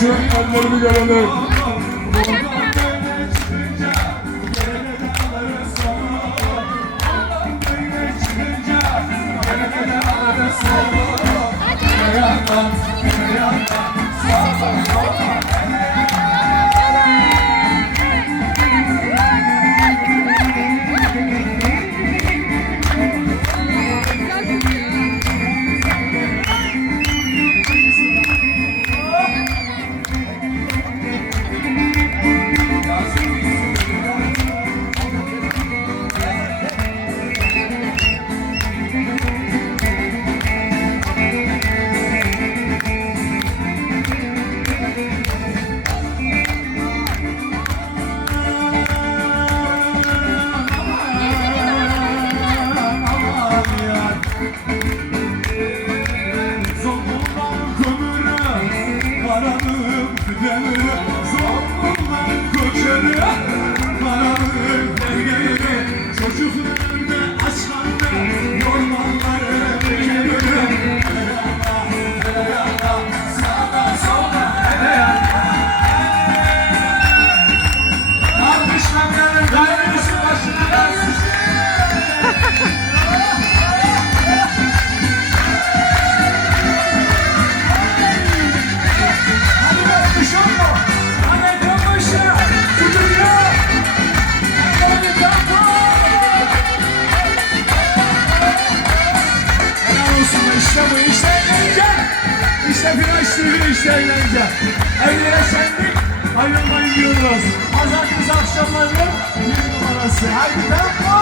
Şöyle ellerini görelim. bekliyoruz. Pazartesi akşamları bir numarası. Haydi ben.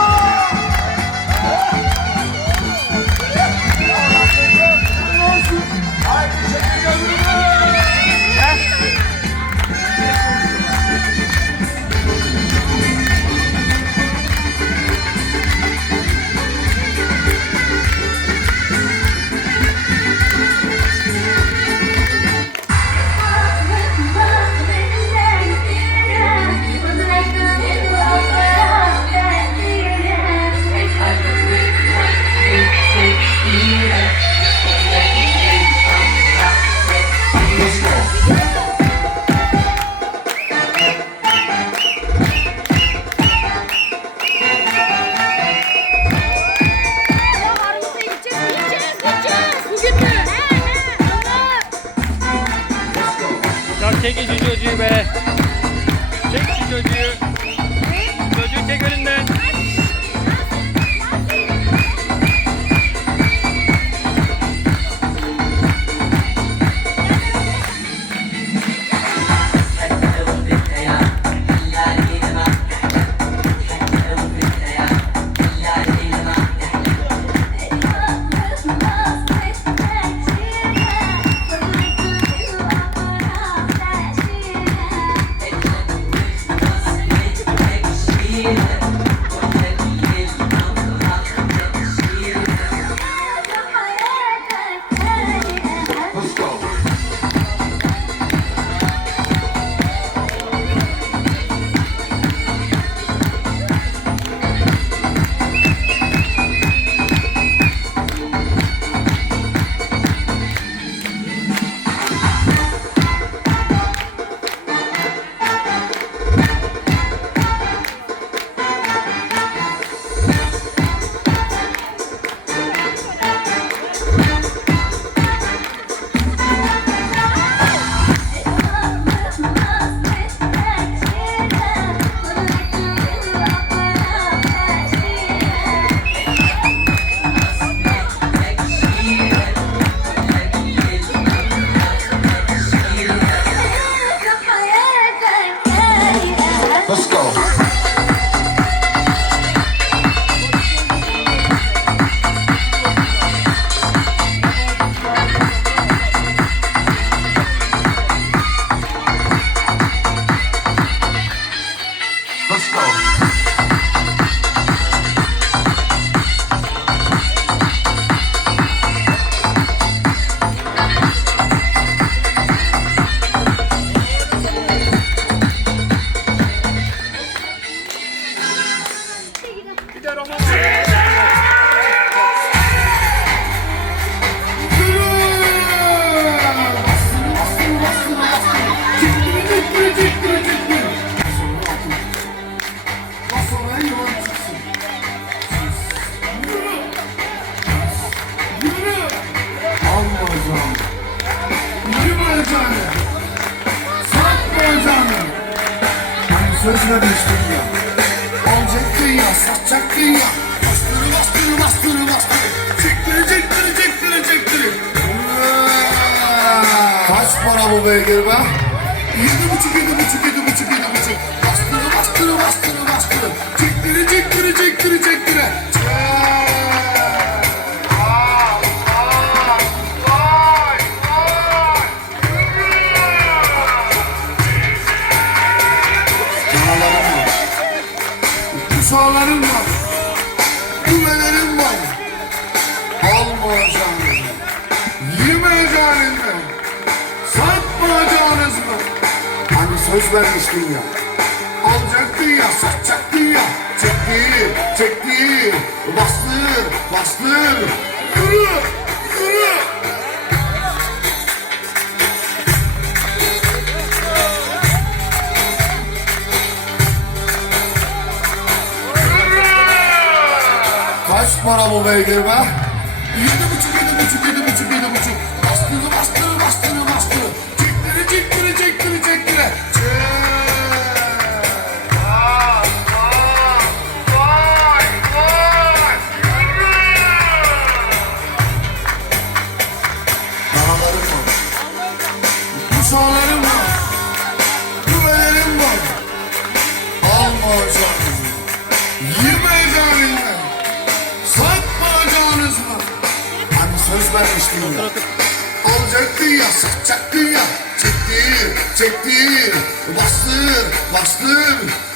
天继续就去呗。Let's go. Hani söz vermiştin ya. Alacaktın ya, satacaktın ya. Bastırı bastırı bastırı bastırı. Çektiri çektiri çektiri çektiri. Kaç para bu beygir be? Yedi buçuk yedi buçuk yedi buçuk yedi buçuk. Bastırı bastırı bastırı bastırı. Çektiri çektiri çektiri çektiri. Söz vermiştin ya. Alacaktın ya, satacaktın ya. Çekti, çekti. Bastır, bastır. Yürü, yürü. Kaç para bu beygir be? Yedi buçuk, yedi buçuk, yedi buçuk, yedi buçuk. Bastırı, bastırı, bastırı, bastırı. Çektiri, çektiri, çektiri. Dağlarım var. Kuşağlarım var. Güvelerim var. Almayacağınız mı? Yemeyeceğiniz mi? Satmayacağınız mı? Hani söz vermiştin ya. Alacaktın ya, satacaktın ya. Çektir, çektir. Bastır, bastır.